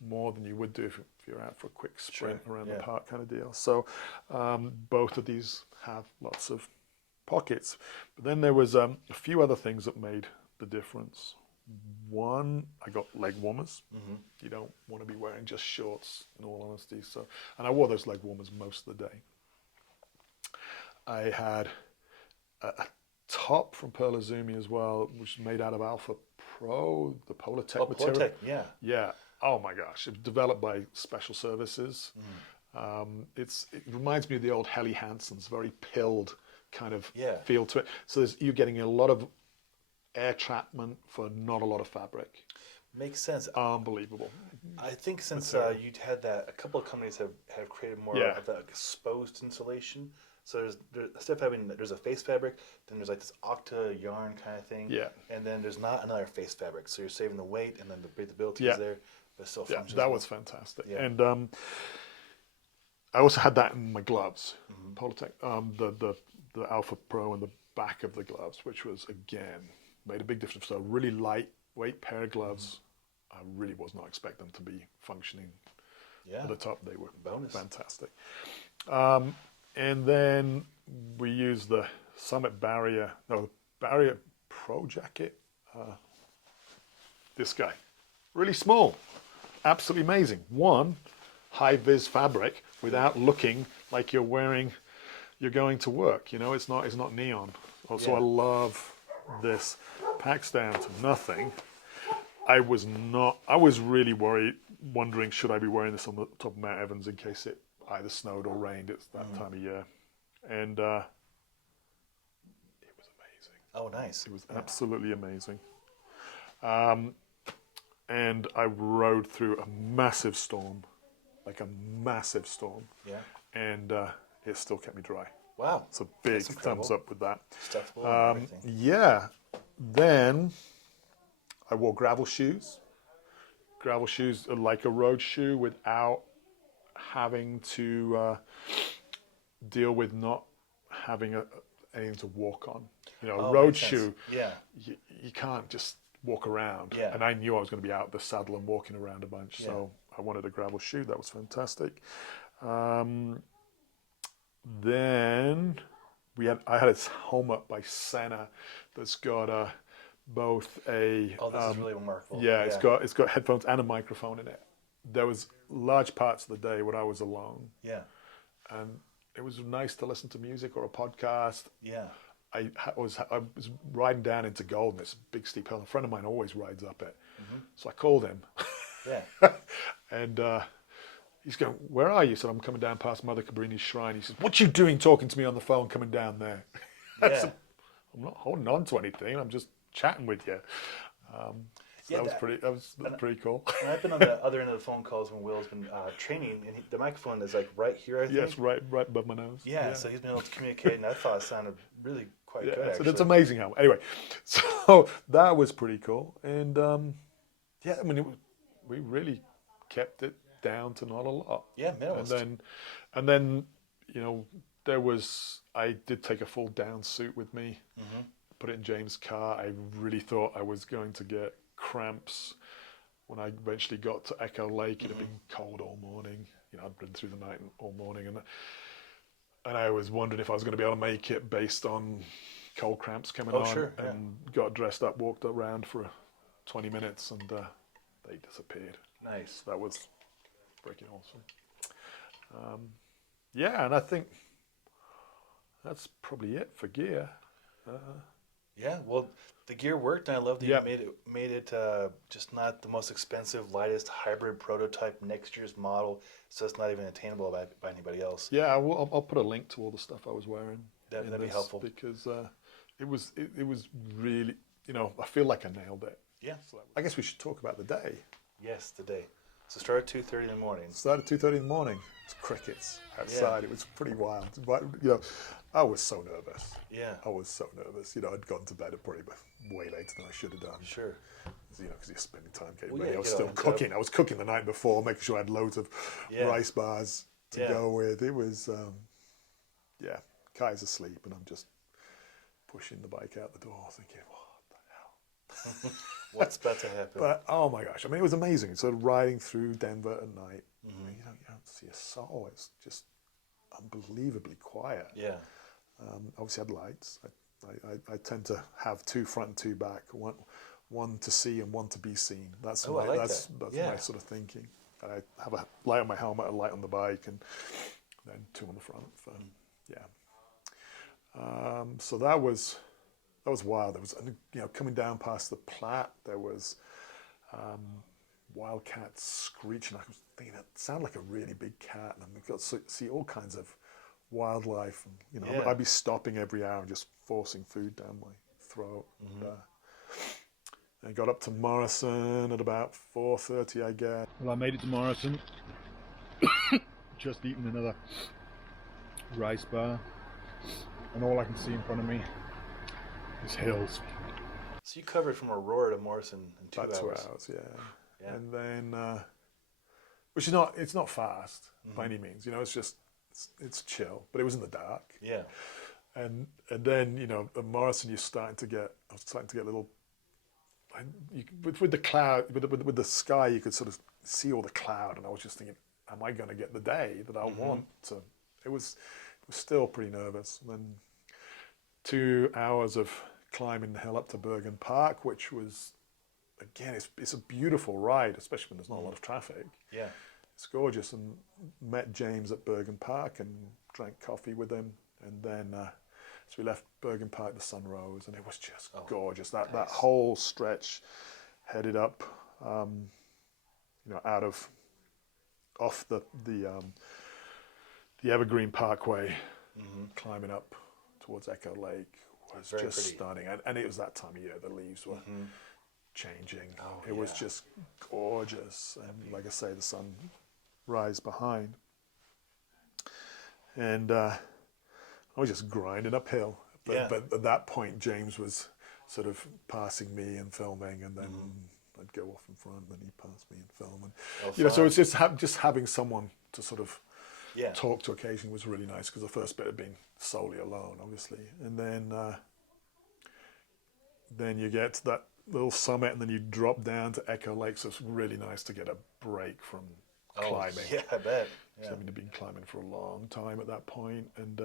more than you would do if you're out for a quick sprint around the yeah. park kind of deal. So both of these have lots of pockets. But then there was a few other things that made the difference. One, I got leg warmers. You don't want to be wearing just shorts, in all honesty. So, and I wore those leg warmers most of the day. I had a top from Pearl iZumi as well, which is made out of Alpha Pro, the Polartec material. Polartec, yeah. Yeah. Oh my gosh, it's developed by Special Services. It reminds me of the old Helly Hanson's, very pilled kind of feel to it. So you're getting a lot of air trapment for not a lot of fabric. Makes sense. Unbelievable. I think since you'd had that, a couple of companies have created more of that exposed insulation. So there's a face fabric, then there's like this octa yarn kind of thing, and then there's not another face fabric. So you're saving the weight, and then the breathability is there, but still functions. That was fantastic. Yeah. And I also had that in my gloves, Polartec, the Alpha Pro in the back of the gloves, which was again made a big difference. So a really lightweight pair of gloves. I really was not expecting them to be functioning at the top. They were fantastic. And then we used the Barrier Pro jacket. This guy, really small, absolutely amazing. One, high vis fabric without looking like you're going to work. You know, it's not neon. Also, I love this. Packs down to nothing. I was really wondering should I be wearing this on the top of Mount Evans in case it either snowed or rained. It's that time of year. And it was amazing. Oh, nice. It was absolutely amazing. And I rode through a massive storm. Yeah. And it still kept me dry. Wow. So big thumbs up with that. Stuffable and everything. Yeah. Then I wore gravel shoes. Gravel shoes are like a road shoe without having to deal with not having anything to walk on. You know, a road shoe, you can't just walk around. Yeah. And I knew I was going to be out of the saddle and walking around a bunch, so I wanted a gravel shoe. That was fantastic. Then I had a helmet by Sena that's got both a this is really remarkable. it's got headphones and a microphone in it. There was large parts of the day when I was alone. Yeah. And it was nice to listen to music or a podcast. Yeah. I was riding down into Golden, this big steep hill. A friend of mine always rides up it. So I called him. Yeah. And he's going, "Where are you?" I said, "I'm coming down past Mother Cabrini's shrine." He says, "What you doing talking to me on the phone coming down there?" I said, "I'm not holding on to anything. I'm just chatting with you." That was pretty cool. And I've been on the other end of the phone calls when Will's been training, and the microphone is like right here, I think. Yes, right above my nose. Yeah, so he's been able to communicate, and I thought it sounded really quite good, so actually. it's amazing how. Anyway, so that was pretty cool. And I mean, we really kept it down to not a lot. Yeah, minimalist. And then, you know, I did take a full down suit with me, put it in James' car. I really thought I was going to get cramps when I eventually got to Echo Lake. It had been cold all morning. You know, I'd been through the night all morning, and I was wondering if I was going to be able to make it based on cold cramps coming on. Sure, and got dressed up, walked around for 20 minutes, and they disappeared. Nice. So that was freaking awesome. And I think that's probably it for gear. Well, the gear worked, and I love that you made it just not the most expensive, lightest hybrid prototype next year's model, so it's not even attainable by anybody else. Yeah, I'll put a link to all the stuff I was wearing. That'd be helpful because it was really, you know, I feel like I nailed it. Yeah. So I guess we should talk about the day. Yes, the day. So start at 2:30 in the morning. Start at 2:30 in the morning. It's crickets outside. It was pretty wild. But, you know, I was so nervous. Yeah. I was so nervous. You know, I'd gone to bed at probably way later than I should have done. Sure. You know, because you're spending time getting ready. I was still cooking. I was cooking the night before, making sure I had loads of rice bars to go with. It was, Kai's asleep, and I'm just pushing the bike out the door, thinking, what the hell? What's about to happen? But oh my gosh, I mean, it was amazing. Sort of riding through Denver at night. Mm-hmm. You don't see a soul. It's just unbelievably quiet. Yeah. Obviously had lights. I tend to have two front and two back, one to see and one to be seen. That's I like that's that. my sort of thinking. And I have a light on my helmet, a light on the bike, and then two on the front. So, yeah. So that was wild. There was, coming down past the Platte, there was wildcats screeching. I was thinking that sounded like a really big cat, and we got to see all kinds of wildlife. And I'd be stopping every hour and just forcing food down my throat. Mm-hmm. And I got up to Morrison at about 4:30, I guess. Well, I made it to Morrison. Just eaten another rice bar, and all I can see in front of me is hills. So you covered from Aurora to Morrison in 2 hours. 2 hours, yeah. Yeah. And then, which is not fast by any means. It's just it's chill, but it was in the dark. Yeah. And then at Morrison I was starting to get little. With the cloud, with the sky, you could sort of see all the cloud, and I was just thinking, am I going to get the day that I want to? It was still pretty nervous. And then 2 hours of climbing the hill up to Bergen Park, which was, again, it's a beautiful ride, especially when there's not a lot of traffic. Yeah. It's gorgeous. And met James at Bergen Park and drank coffee with him. And then so we left Bergen Park, the sun rose, and it was just gorgeous. That whole stretch headed up, off the Evergreen Parkway, climbing up towards Echo Lake was Very just pretty. stunning. And it was that time of year, the leaves were changing. Oh, it was just gorgeous. And like I say, the sun rise behind. And I was just grinding uphill. But at that point, James was sort of passing me and filming, and then I'd go off in front, and then he'd pass me and film. And so it's just having someone to sort of talk to occasionally was really nice, because the first bit had been solely alone, obviously. And then you get to that little summit, and then you drop down to Echo Lake. So it's really nice to get a break from climbing. Yeah, I bet. Yeah. So I've been climbing for a long time at that point, and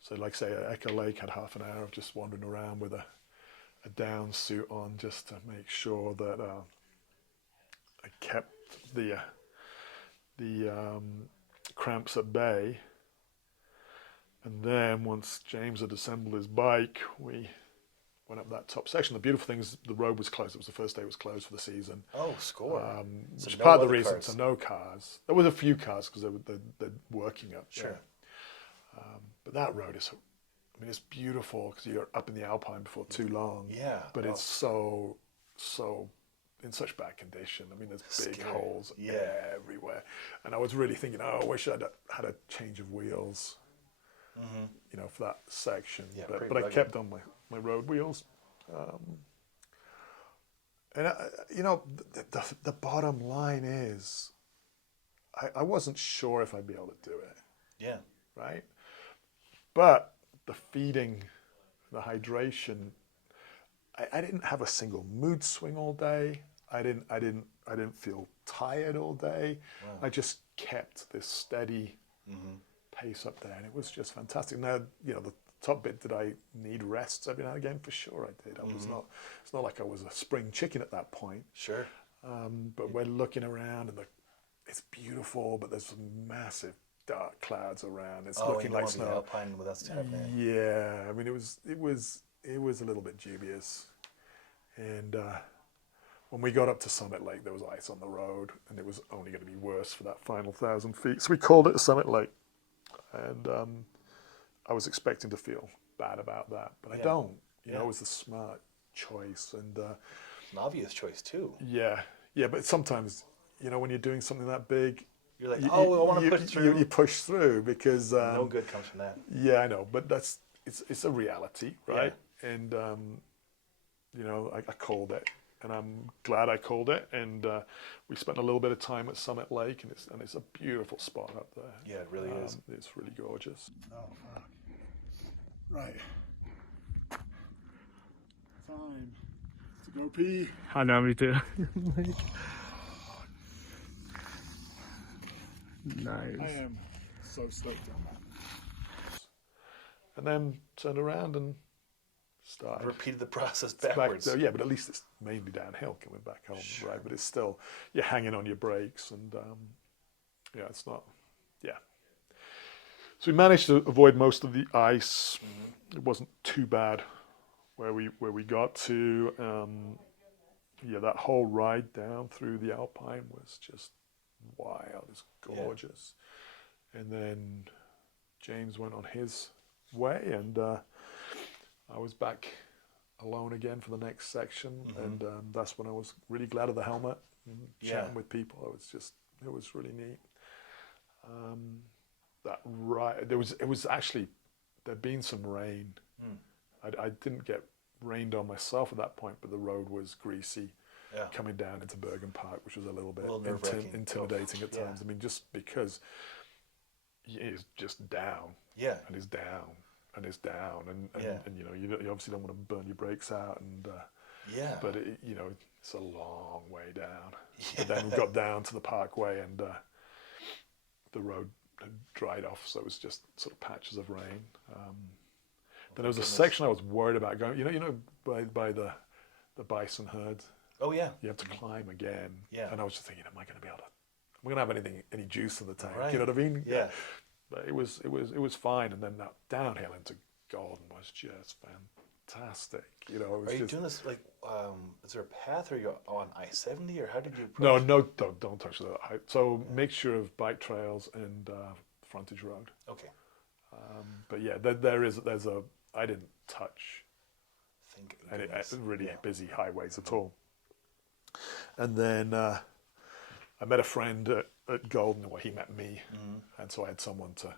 so like I say, Echo Lake had half an hour of just wandering around with a down suit on, just to make sure that I kept the cramps at bay. And then once James had assembled his bike, we went up that top section. The beautiful thing is the road was closed. It was the first day it was closed for the season. Oh, score. Which is no part of the other reason. cars. So no cars. There was a few cars because they're working up there. Sure. But that road is, it's beautiful because you're up in the Alpine before too long. Yeah. But it's so in such bad condition. There's big Scary. holes Yeah. everywhere. And I was really thinking, I wish I'd had a change of wheels, for that section. Yeah, but pretty I rugged. kept on my road wheels. The bottom line is, I wasn't sure if I'd be able to do it. Yeah. Right? But the feeding, the hydration, I didn't have a single mood swing all day. I didn't feel tired all day. Wow. I just kept this steady pace up there, and it was just fantastic. Now, the top bit, did I need rests every now and again? For sure I did. It's not like I was a spring chicken at that point. Sure. But we're looking around, and it's beautiful, but there's some massive dark clouds around. It's looking like snow. Alpine with us happening. Yeah, it was a little bit dubious. And when we got up to Summit Lake, there was ice on the road, and it was only going to be worse for that final 1,000 feet. So we called it Summit Lake, and I was expecting to feel bad about that, but I don't. It was the smart choice, and It's an obvious choice too. yeah. But sometimes, when you're doing something that big, You're like, I want to push through. You push through because no good comes from that. Yeah, I know, but it's a reality, right? Yeah. And I called it, and I'm glad I called it. And we spent a little bit of time at Summit Lake, and it's a beautiful spot up there. Yeah, it really is. It's really gorgeous. Oh, fuck. Right. Time to go pee. I know, me too. Nice. I am so stoked on that. And then turned around and started. Repeated the process Back, backwards. so, yeah, but at least it's mainly downhill coming back home, Sure. right? But it's still, you're hanging on your brakes, and yeah, it's not, yeah. So we managed to avoid most of the ice. It wasn't too bad where we got to. Yeah, that whole ride down through the Alpine was just wild. It's gorgeous. And then James went on his way, and I was back alone again for the next section. And that's when I was really glad of the helmet and chatting with people. It was really neat. That ride, it was actually, there'd been some rain. I didn't get rained on myself at that point, but the road was greasy coming down into Bergen Park, which was a little bit intimidating at times. I mean, just because it's just down, and it's down, and it's down, and you know, you obviously don't want to burn your brakes out, and but it, you know, it's a long way down. But then we got down to the Parkway, and the road had dried off, so it was just sort of patches of rain. Then there was a section I was worried about going. You know, by the bison herd. Oh yeah. You have to climb again. Yeah. And I was just thinking, am I going to be able to? Am I going to have any juice in the tank? Right. You know what I mean? Yeah. But it was fine, and then that downhill into Golden was just fantastic. You know, it was Are you doing this like? Is there a path, or are you on I-70, or how did you no, approach? don't touch that. So mixture of bike trails and frontage road. Okay. But yeah, there's a. I didn't touch Thank any goodness. really busy highways at all. And then I met a friend at Golden, where he met me, and so I had someone to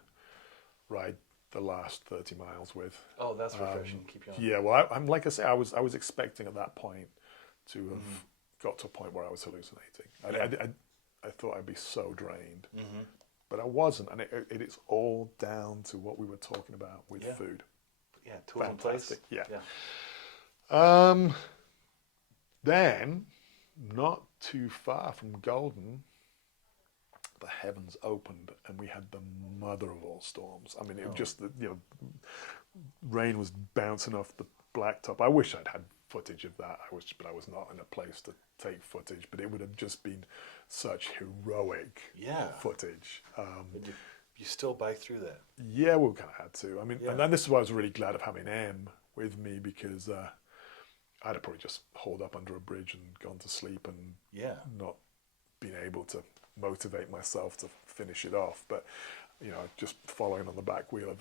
ride the last 30 miles with. Oh, that's refreshing. Keep you on. Yeah, well, I'm like I say, I was expecting at that point to have got to a point where I was hallucinating. I thought I'd be so drained, but I wasn't, and it is all down to what we were talking about with food. Yeah, tools in place. Fantastic. Yeah. Then, not too far from Golden, the heavens opened, and we had the mother of all storms. I mean, it was just, rain was bouncing off the blacktop. I wish I'd had footage of that. But I was not in a place to take footage. But it would have just been such heroic footage. You still bike through that? Yeah, we kind of had to. I mean, and then this is why I was really glad of having Em with me, because I'd have probably just hauled up under a bridge and gone to sleep and not been able to motivate myself to finish it off. But, you know, just following on the back wheel of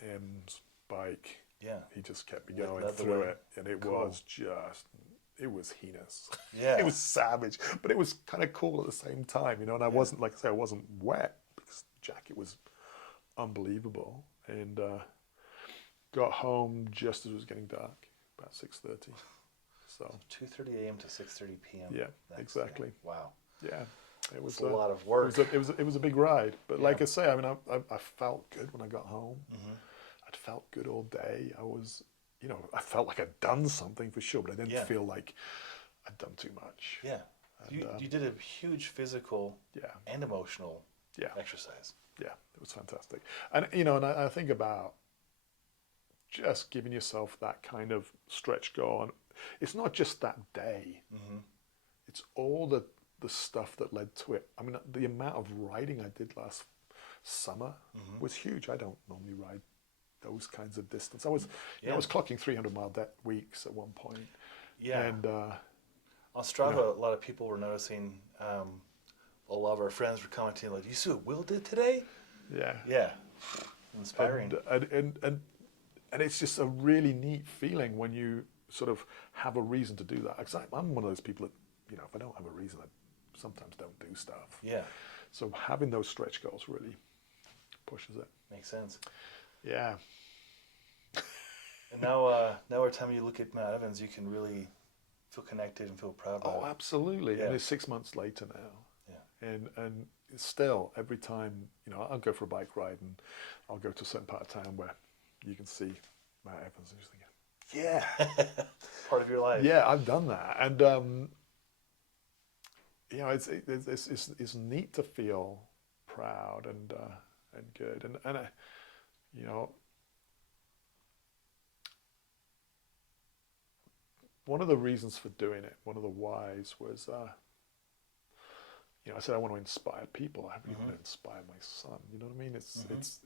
Em's bike, he just kept me going through it. And it was just, it was heinous. Yeah. It was savage, but it was kind of cool at the same time, you know, and I wasn't, like I say, I wasn't wet, because the jacket was unbelievable. And got home just as it was getting dark, about 6:30. So 2:30 a.m. to 6:30 p.m. Yeah, exactly. Wow. Yeah, it was a lot of work. It was a big ride, but like I say, I mean, I felt good when I got home. I'd felt good all day. I was, you know, I felt like I'd done something for sure, but I didn't feel like I'd done too much. Yeah. And, you did a huge physical and emotional exercise. Yeah, it was fantastic. And, you know, and I think about just giving yourself that kind of stretch goal. And it's not just that day. It's all the stuff that led to it. I mean, the amount of riding I did last summer was huge. I don't normally ride those kinds of distance. I was, you know, I was clocking 300-mile weeks at one point. Yeah. And on Strava, a lot of people were noticing. A lot of our friends were commenting, like, "You see what Will did today?" Yeah. Yeah. Inspiring. And it's just a really neat feeling when you sort of have a reason to do that. Because I'm one of those people that, you know, if I don't have a reason, I sometimes don't do stuff. Yeah. So having those stretch goals really pushes it. Makes sense. Yeah. And now every time you look at Matt Evans, you can really feel connected and feel proud about it. Oh, absolutely. Yeah. And it's 6 months later now. Yeah. And still, every time, you know, I'll go for a bike ride and I'll go to a certain part of town where you can see Matt Evans and just thinking, Yeah. Part of your life. Yeah, I've done that. And, you know, it's neat to feel proud and good. And you know, one of the reasons for doing it, one of the whys was, you know, I said I want to inspire people. I really want to inspire my son. You know what I mean? It's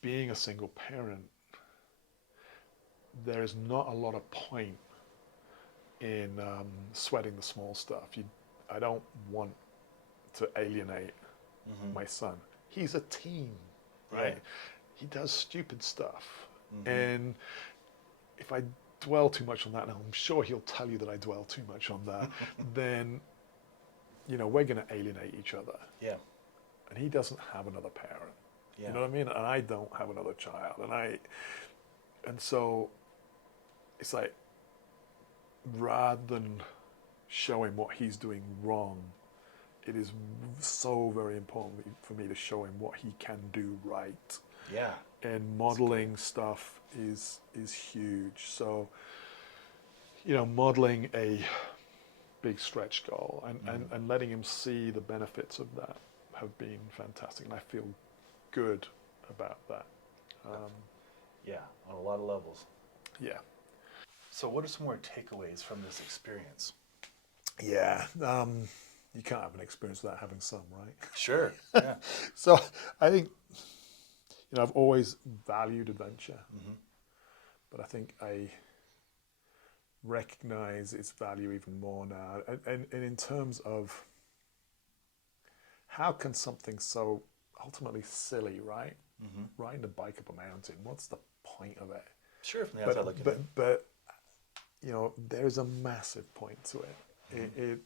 being a single parent. There is not a lot of point in sweating the small stuff. I don't want to alienate my son. He's a teen, right? Yeah. He does stupid stuff, and if I dwell too much on that, and I'm sure he'll tell you that I dwell too much on that, then, you know, we're going to alienate each other. Yeah. And he doesn't have another parent. Yeah. You know what I mean? And I don't have another child. And so it's like, rather than showing what he's doing wrong, it is so very important for me to show him what he can do right. Yeah. And modeling stuff is huge. So, you know, modeling a big stretch goal and letting him see the benefits of that have been fantastic. And I feel good about that. Yeah, on a lot of levels. Yeah. So what are some more takeaways from this experience? Yeah. You can't have an experience without having some, right? Sure. Yeah. So I think, you know, I've always valued adventure, but I think I recognize its value even more now. And in terms of how can something so ultimately silly, right? Riding a bike up a mountain, what's the point of it? Sure, from the outside looking in. But you know, there's a massive point to it. It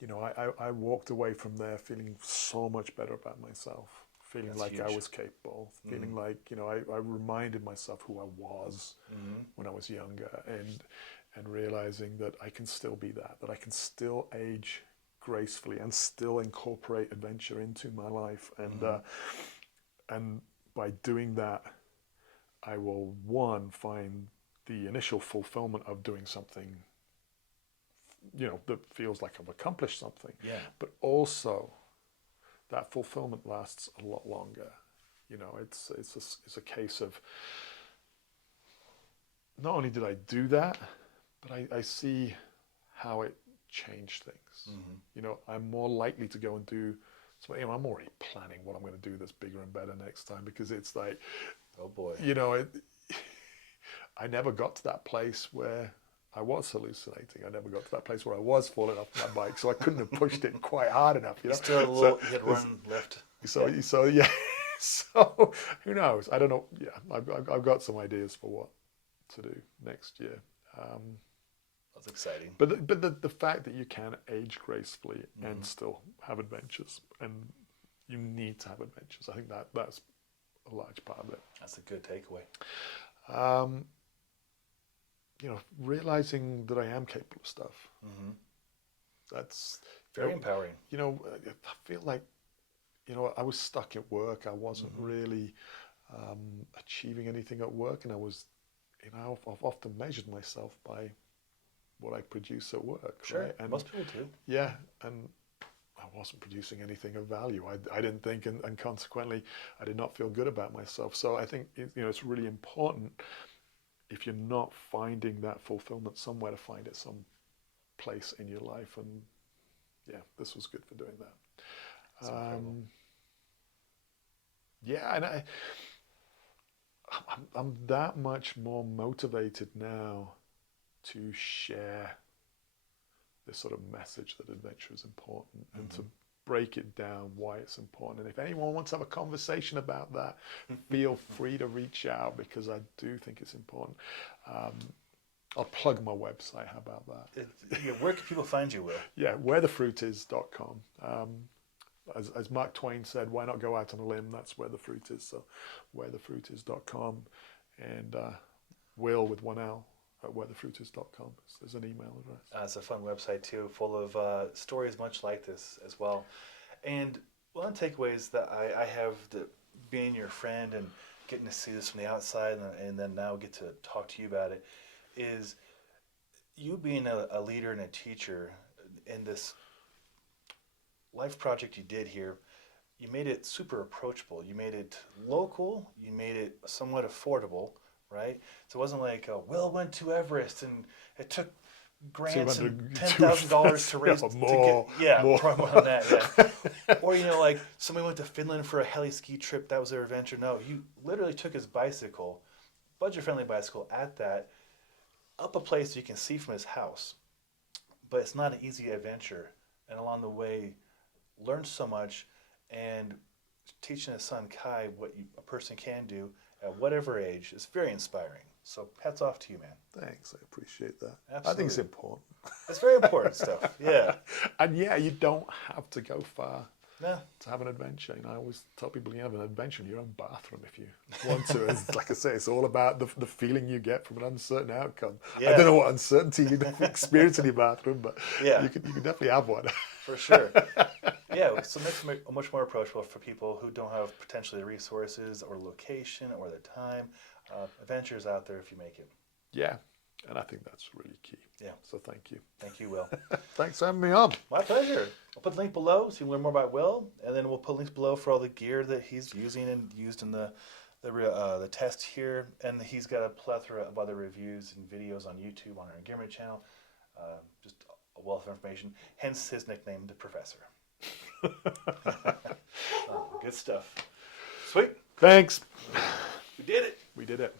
you know, I walked away from there feeling so much better about myself, feeling That's like huge. I was capable, feeling like, you know, I reminded myself who I was when I was younger, and realizing that I can still be that I can still age gracefully and still incorporate adventure into my life. And by doing that, I will, one, find the initial fulfillment of doing something, you know, that feels like I've accomplished something. Yeah. But also, that fulfillment lasts a lot longer. You know, it's a case of not only did I do that, but I see how it changed things. You know, I'm more likely to go and do. So, you know, I'm already planning what I'm going to do that's bigger and better next time, because it's like, Oh boy. you know, I never got to that place where I was hallucinating. I never got to that place where I was falling off my bike, so I couldn't have pushed it quite hard enough. You know, Still a little hit run left. So yeah. So who knows? I don't know. Yeah, I've got some ideas for what to do next year. That's exciting. But the fact that you can age gracefully and still have adventures, and you need to have adventures, I think that's a large part of it. That's a good takeaway. You know, realizing that I am capable of stuff. That's Very empowering. You know, I feel like, you know, I was stuck at work. I wasn't really achieving anything at work, and I was, you know, I've often measured myself by what I produce at work. Sure, right? And most people do. yeah, and I wasn't producing anything of value. I didn't think, and consequently, I did not feel good about myself. So I think, you know, it's really important, if you're not finding that fulfillment somewhere, to find it some place in your life. And yeah, this was good for doing that. That's incredible. Yeah, and I'm that much more motivated now to share this sort of message that adventure is important, and to break it down why it's important. And if anyone wants to have a conversation about that, feel free to reach out, because I do think it's important. I'll plug my website. How about that? Yeah, where can people find you, Will? Yeah, wherethefruitis.com. As Mark Twain said, why not go out on a limb? That's where the fruit is. So wherethefruitis.com, and Will with one L at wherethefruitis.com. There's an email address. It's a fun website too, full of stories much like this as well. And one of the takeaways that I have, being your friend and getting to see this from the outside and then now get to talk to you about it, is you being a leader and a teacher in this life project you did here. You made it super approachable. You made it local. You made it somewhat affordable, right? So it wasn't like Will went to Everest and it took grants and $10,000 to raise more than that. Yeah. Or like somebody went to Finland for a heli ski trip. That was their adventure. No, you literally took his bicycle, budget-friendly bicycle, at that up a place you can see from his house. But it's not an easy adventure, and along the way, learned so much. And teaching his son Kai what a person can do at whatever age is very inspiring. So hats off to you, man. Thanks, I appreciate that. Absolutely. I think it's important. It's very important stuff, yeah. And yeah, you don't have to go far No. to have an adventure. I always tell people you have an adventure in your own bathroom if you want to. And like I say, it's all about the feeling you get from an uncertain outcome. Yeah. I don't know what uncertainty you experience in your bathroom, but Yeah. you can definitely have one. For sure. Yeah, so it makes it much more approachable for people who don't have potentially the resources or location or the time. Adventures out there if you make it. Yeah, and I think that's really key. Yeah. So thank you. Thank you, Will. Thanks for having me on. My pleasure. I'll put the link below so you can learn more about Will, and then we'll put links below for all the gear that he's using and used in the test here. And he's got a plethora of other reviews and videos on YouTube on our Engearment channel. Just a wealth of information. Hence his nickname, the Professor. Good stuff. Sweet. Thanks. We did it. We did it.